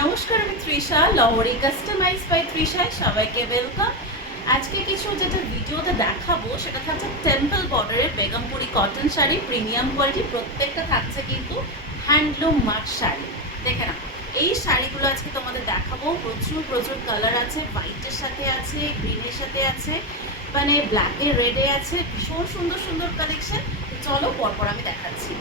নমস্কার, আমি Trisha, লহরি customise by তৃষায় সবাইকে ওয়েলকাম। আজকে কিছু যেটা ভিডিওতে দেখাবো সেটা থাকছে টেম্পল বর্ডারের Begumpuri cotton sari, premium quality. প্রত্যেকটা থাকছে কিন্তু হ্যান্ডলুম মার্ক শাড়ি। দেখে না, এই শাড়িগুলো আজকে তোমাদের দেখাবো। প্রচুর প্রচুর কালার আছে, হোয়াইটের সাথে আছে, গ্রিনের সাথে আছে, মানে ব্ল্যাকে রেডে আছে। ভীষণ সুন্দর সুন্দর কালেকশন। চলো পরপর আমি দেখাচ্ছি।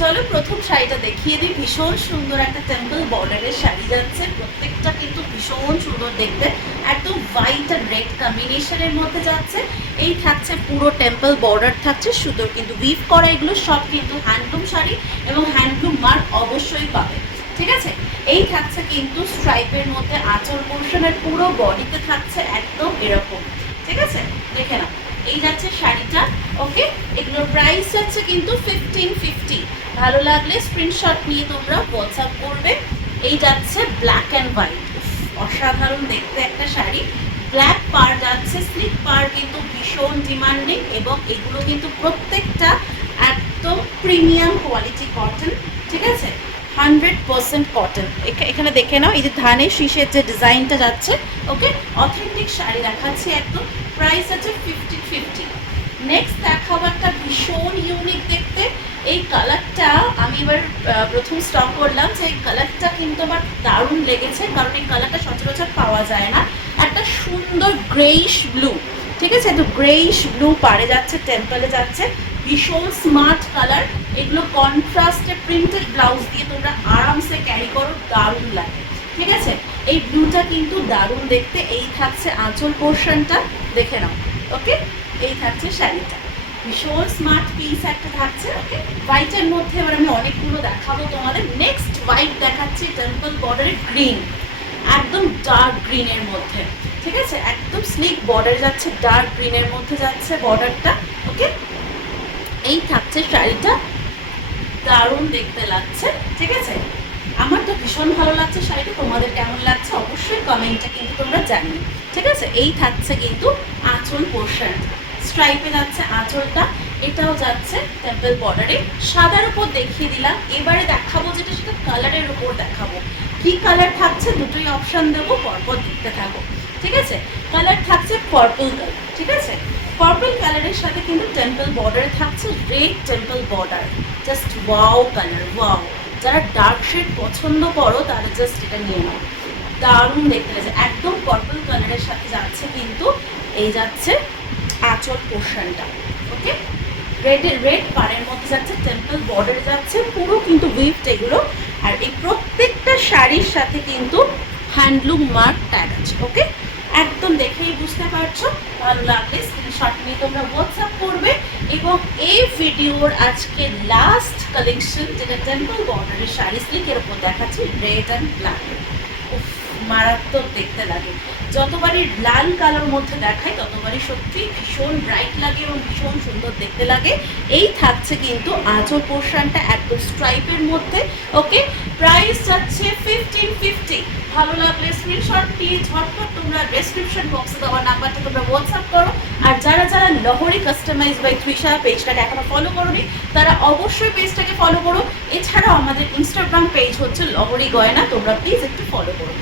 চলো প্রথম শাড়িটা দেখিয়ে দিই। ভীষণ সুন্দর একটা টেম্পল বর্ডারের শাড়ি যাচ্ছে। প্রত্যেকটা কিন্তু ভীষণ সুন্দর দেখতে, একদম হোয়াইট আর রেড কম্বিনেশনের মধ্যে যাচ্ছে। এই থাকছে পুরো টেম্পল বর্ডার থাকছে সুন্দর, কিন্তু উইভ করা। এগুলো সব কিন্তু হ্যান্ডলুম শাড়ি এবং হ্যান্ডলুম মার্ক অবশ্যই পাবে, ঠিক আছে। এই থাকছে কিন্তু স্ট্রাইপের মধ্যে আঁচল পোর্শনের, পুরো বডিতে থাকছে একদম এরকম, ঠিক আছে। দেখে নাও, এই যাচ্ছে শাড়িটা। ওকে, এগুলোর প্রাইস যাচ্ছে কিন্তু 1550। ভালো লাগলে স্ক্রিনশট নিয়ে তোমরা হোয়াটসঅ্যাপ করবে। এই যাচ্ছে ব্ল্যাক অ্যান্ড হোয়াইট, অসাধারণ দেখতে একটা শাড়ি। ব্ল্যাক পার যাচ্ছে, স্লিক পার কিন্তু ভীষণ ডিমান্ডিং, এবং এগুলো কিন্তু প্রত্যেকটা একদম প্রিমিয়াম কোয়ালিটি কটন, ঠিক আছে। 100% কটন। এখানে দেখে নাও, এই যে ধানের শীষের যে ডিজাইনটা যাচ্ছে, ওকে, অথেন্টিক শাড়ি দেখাচ্ছি একদম। প্রাইস আছে 1550। নেক্সট দেখাবো একটা ভীষণ ইউনিক দেখতে। এই কালারটা আমি এবার প্রথম স্টক করলাম, যে এই কালারটা কিন্তু আমার দারুণ লেগেছে, কারণ এই কালারটা সচরাচর পাওয়া যায় না। একটা সুন্দর গ্রেইশ ব্লু, ঠিক আছে, তো গ্রেইশ ব্লু পারে যাচ্ছে, টেম্পলে যাচ্ছে। ভীষণ স্মার্ট কালার। এগুলো কন্ট্রাস্টে প্রিন্টেড ব্লাউজ দিয়ে তোমরা আরামসে ক্যারি করো, দারুণ লাগে, ঠিক আছে। এই ব্লুটা কিন্তু দারুণ দেখতে। এই থাকছে আঁচল পোর্শনটা, দেখে নাও। ওকে, এই থাকছে শাড়িটা, ভীষণ স্মার্ট পিস একটা থাকছে। ওকে, হোয়াইটের মধ্যে এবার আমি অনেকগুলো দেখাবো তোমাদের। নেক্সট হোয়াইট দেখাচ্ছি টেম্পল বর্ডারের গ্রিন, একদম ডার্ক গ্রিনের মধ্যে, ঠিক আছে। একদম স্লিক বর্ডার যাচ্ছে, ডার্ক গ্রিনের মধ্যে যাচ্ছে বর্ডারটা। ওকে, এই থাকছে শাড়িটা, দারুণ দেখতে লাগছে, ঠিক আছে। আমার তো ভীষণ ভালো লাগছে শাড়িটা। তোমাদের কেমন লাগছে অবশ্যই কমেন্টটা কিন্তু তোমরা জানিও, ঠিক আছে। এই থাকছে কিন্তু আঁচল পোর্শন, স্ট্রাইপে যাচ্ছে আঁচলটা। এটাও যাচ্ছে টেম্পল বর্ডারে। সাদার উপর দেখিয়ে দিলাম, এবারে দেখাবো যেটা সেটা কালারের উপর দেখাবো। কি কালার থাকছে দুটোই অপশান দেবো, পরপর দেখতে থাকো, ঠিক আছে। কালার থাকছে পার্পল কালার, ঠিক আছে। পার্পল কালারের সাথে কিন্তু টেম্পল বর্ডারে থাকছে red temple border. Just wow colour, wow. যারা ডার্ক শেড পছন্দ করো তারা জাস্ট এটা নিয়ে নাও, দারুণ দেখতে লাগছে। একদম পার্পল কালারের সাথে যাচ্ছে কিন্তু এই যাচ্ছে আঁচল পোর্শনটা। ওকে, রেড পাড়ের মধ্যে যাচ্ছে, টেম্পল বর্ডারে যাচ্ছে, পুরো কিন্তু উইভড এগুলো। আর এই প্রত্যেকটা শাড়ির সাথে কিন্তু হ্যান্ডলুম মার্ক ট্যাগ আছে। ওকে, একদম দেখেই বুঝতে পারছো। ভালো লাগলে স্ক্রিনশট নিয়ে তোমরা হোয়াটসঅ্যাপ করবে। এবং এই ভিডিওর আজকে লাস্ট কালেকশন, যেটা টেম্পল বর্ডারের শাড়ি, স্লিকের ওপর দেখাচ্ছি, রেড অ্যান্ড ব্ল্যাক। মারাত্মক দেখতে লাগে। যতবারই লাল কালার মধ্যে দেখায় ততবারই সত্যি ভীষণ ব্রাইট লাগে এবং ভীষণ সুন্দর দেখতে লাগে। এই থাকছে কিন্তু আঁচল পোর্শনটা একদম স্ট্রাইপের মধ্যে। ওকে, প্রাইস যাচ্ছে 1550। ভালো লাগলে স্ক্রিনশট দিয়ে ঝটপট তোমরা ডেসক্রিপশন বক্সে দেওয়া নাম্বারটা তোমরা হোয়াটসঅ্যাপ করো। আর যারা যারা লহরি কাস্টমাইজ বাই তৃষা পেজটাকে এখনো ফলো করোনি তারা অবশ্যই পেজটাকে ফলো করো। এছাড়াও আমাদের ইনস্টাগ্রাম পেজ হচ্ছে লহরি গয়না, তোমরা প্লিজ একটু ফলো করো।